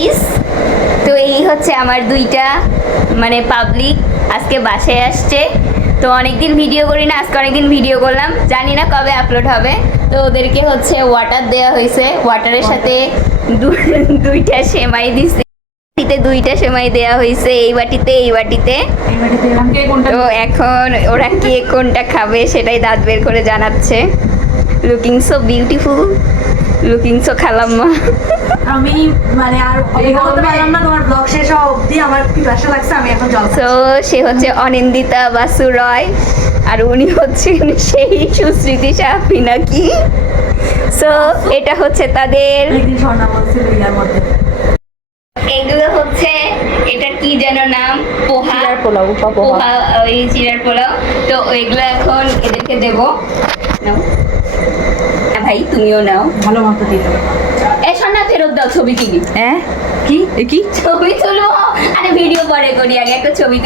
Guys, তো এই হচ্ছে আমার দুইটা মানে পাবলিক আজকে বাসায় আসছে। তো অনেকদিন ভিডিও করি না, আজকে অনেকদিন ভিডিও করলাম, জানি না কবে আপলোড হবে। তো ওদেরকে হচ্ছে ওয়াটার দেওয়া হয়েছে, ওয়াটারের সাথে দুইটা সেমাই দিছে, দুইটা সেমাই দেওয়া হয়েছে, এই বাটিতে এই বাটিতে। তো এখন ওরা কে কোনটা খাবে সেটাই দাঁত বের করে জানাচ্ছে। Looking so beautiful, looking so খালাম্মা। আমি মানে আর অপেক্ষা করতে পারলাম না, তোমার ব্লগ শেষ হওয়া অবধি আমার পিপাসা লাগছে, আমি এখন জল তো সে হচ্ছে অনিন্দিতা বাসু রয়, আর উনি হচ্ছেন সেই সুস্মৃতি শাহ পিনাকি। সো এটা হচ্ছে তাদের, একদিন স্বর্ণা বলছিল ইয়ার মধ্যে এগুলো হচ্ছে এটা কি যেন নাম, পোহা, চিড়ার পোলাও, পোহা, ওই চিড়ার পোলাও। তো ওইগুলো এখন এদেরকে দেবো। নাও ভাই, তুমিও নাও, ভালো মতো দিতে। না ফেরত দাও, ছবি তুলি। হ্যাঁ কি কি ছবি তুলো, আরে ভিডিও পরে করি, আগে একটা ছবি।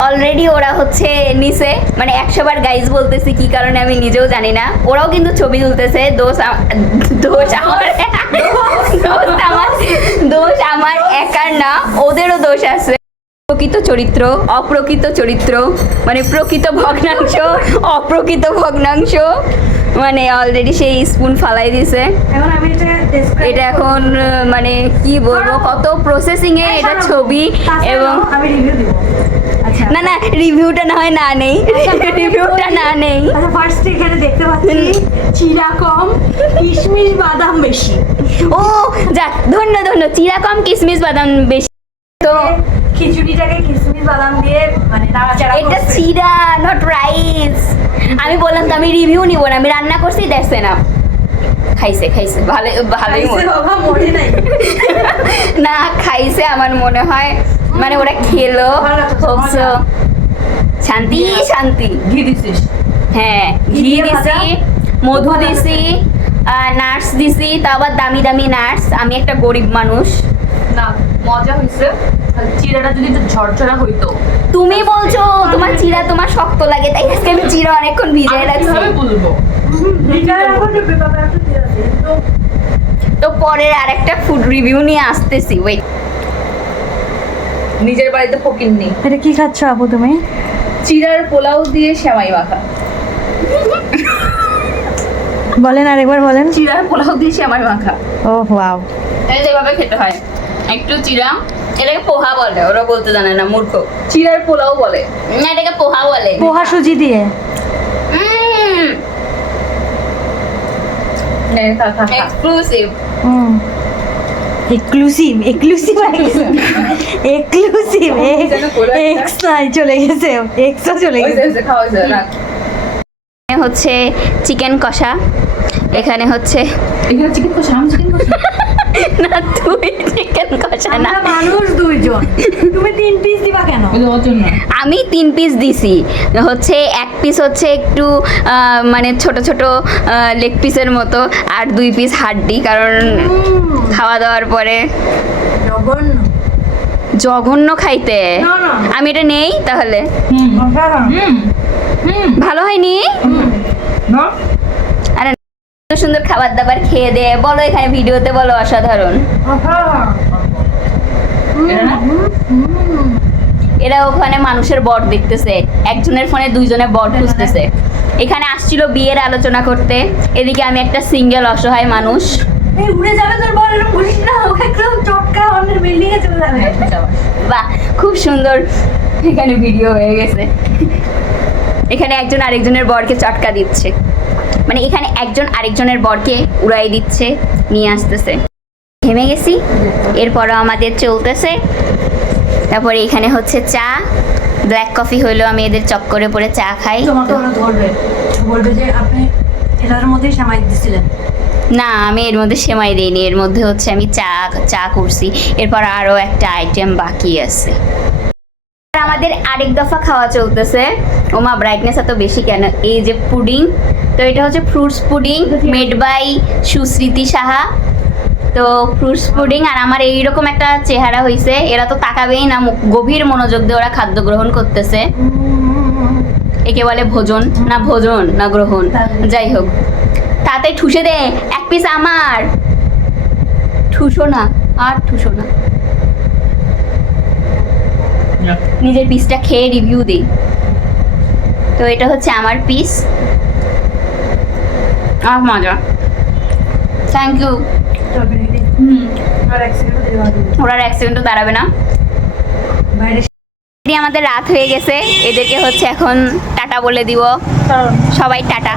অলরেডি ওরা হচ্ছে নিচে, মানে 100 বার গাইজ বলতেছি, কি কারণে আমি নিজেও জানি না। ওরাও কিন্তু ছবি তুলতেছে। দোষ আমার একার না, ওদেরও দোষ আছে। প্রকৃত চরিত্র, অপ্রকৃত চরিত্র, মানে প্রকৃত ভগ্নাংশ, অপ্রকৃত ভগ্নাংশ, মানে অলরেডি সেই স্পুন ফালাই দিছে। এখন আমি এটা এখন মানে কি বলবো, কত প্রসেসিং এ এটা ছবি, এবং আমি রিভিউ দিব। আচ্ছা না না, রিভিউটা না হয় না নেই, রিভিউটা না নেই। আচ্ছা, ফার্স্ট এখানে দেখতে পাচ্ছি চিরা কম, কিশমিশ বাদাম বেশি। ও যাক, ধন্য ধন্য, চিরা কম কিশমিশ বাদাম বেশি। তো খিচুড়িটাকে কিশমিশ বাদাম দিয়ে মানে নাড়াচাড়া এটা করছে। চিরা, নট রাইস। আমি বললাম তো আমি রিভিউ নিব না, আমি রান্না করছি, দেখছে না। খাইছে খাইছে, ভালো ভালোই খাইছে মনে বাবা, মনে নাই। না, খাইছে আমার মনে হয়, মানে ওরা খেলো। ভালো লাগছে, Hope so. মজা। শান্তি শান্তি। ঘি দিছিস? হ্যাঁ, ঘি ঘি দিয়ে দিছি, ভাজা? মধু দিছি, নাটস দিছি, তা আবার দামি দামি নাটস। আমি একটা গরিব মানুষ। না, মজা হয়েছে। চিড়াটা যদি একটু ঝরঝরা হইতো। তুমি বলছো তোমার চিরা তোমার শক্ত লাগে, তাই আজকে আমি চিরা অনেকক্ষণ ভিজিয়ে আমি রাখছি। কিভাবে বুঝবো? ভিটার এখন যে পেপার আছে দিয়ে আছে তো তো পরের আরেকটা ফুড রিভিউ নিয়ে আসতেছি, ওয়েট। নিজের বাড়িতে ফকির নেই। এটা কি খাচ্ছ আপু তুমি? চিড়ার পোলাও দিয়ে সেমাই মাখা। বলেন আরেকবার বলেন। চিড়ার পোলাও দিয়ে সেমাই মাখা। ও ওয়াও, এই যেভাবে খেতে হয়, একটু চিরা, এটাকে পোহা বলে, ওরা বলতে জানে না, মূর্খ। চিড়ার পোলাও বলে। না, এটাকে পোহা বলে। পোহা সুজি দিয়ে। নে, খা খা খা। Exclusive. Exclusive, exclusive, exclusive, x নাই চলে গেছে, এক্সও চলে ওই গেছে। যে খাওয়া যায় না। এখানে হচ্ছে চিকেন কষা, এখানে হচ্ছে এখানে চিকেন কষা, আমি চিকেন কষা। না, তুই চিকেন কষা না, আমরা মানুষ দুইজন, তুমি 3 পিস দিবা কেন? ওই যে ওর জন্য। আমি 3 পিস দিছি। হচ্ছে 1 পিস হচ্ছে একটু মানে ছোট ছোট লেগ পিসের মতো, আর 2 পিস হাড্ডি, কারণ খাওয়া দাওয়ার পরে জঘন্য। জঘন্য খাইতে। না, না। আমি এটা নেই তাহলে, হুম হুম হুম। ভালো হয়নি? না, আরে এত সুন্দর খাবার দাবার খেয়ে দে, বলো এখানে ভিডিওতে, বলো অসাধারণ। এটা না? এরা ওখানে মানুষের বর দেখতেছে, একজনের ফোনে 2 জনের বর খুঁজতেছে। এখানে আসছিল বিয়ের আলোচনা করতে, এদিকে আমি একটা সিঙ্গেল অসহায় মানুষ। এই উড়ে যাবে তোর বল, এরকম বলিস না, ওকে একদম চটকা অন্যের বিল্ডিং এ চলে যাবে। বাহ, খুব সুন্দর এখানে ভিডিও হয়ে গেছে। এখানে একজন আরেকজনের বরকে চটকা দিচ্ছে, মানে এখানে একজন আরেকজনের বরকে উড়াই দিচ্ছে, নিয়ে আসতেছে। থেমে গেছি, এরপরও আমাদের চলতেছে। তারপরে এখানে হচ্ছে চা, ব্ল্যাক কফি হইলো, আমি এদের চক্করে পড়ে চা খাই। তোমাকে ওরা ধরবে, বলবে যে আপনি এটার মধ্যেই সামাই দিছিলেন। না, আমি এর মধ্যে সেমাই দিইনি, এর মধ্যে হচ্ছে আমি চা করছি। এরপর আরও একটা আইটেম বাকি আছে। আমাদের আরেক দফা খাওয়া চলতেছে। ওমা, ব্রাইটনেস এত বেশি কেন? এই যে পুডিং, তো এটা হচ্ছে fruits pudding made by Susmriti Saha. তো ফ্রুটস পুডিং, আর আমার এইরকম একটা চেহারা হয়েছে, এরা তো তাকাবেই না, গভীর মনোযোগ দিয়ে ওরা খাদ্য গ্রহণ করতেছে। একে বলে ভোজন না গ্রহণ, যাই হোক। তাতে ঠুসে দে, 1 পিস আমার। ঠুসো না, আর ঠুসো না, নিজের পিসটা খেয়ে রিভিউ দিই। তো এটা হচ্ছে আমার পিস, আর মজা, থ্যাংক ইউ। চলবে নাকি? আর এক সেকেন্ড দেওয়া দিবি ওরা আর এক সেকেন্ডও দাঁড়াবে না। বাইরে এটি আমাদের রাত হয়ে গেছে, এদেরকে হচ্ছে এখন টাটা বলে দিব, সবাই টাটা।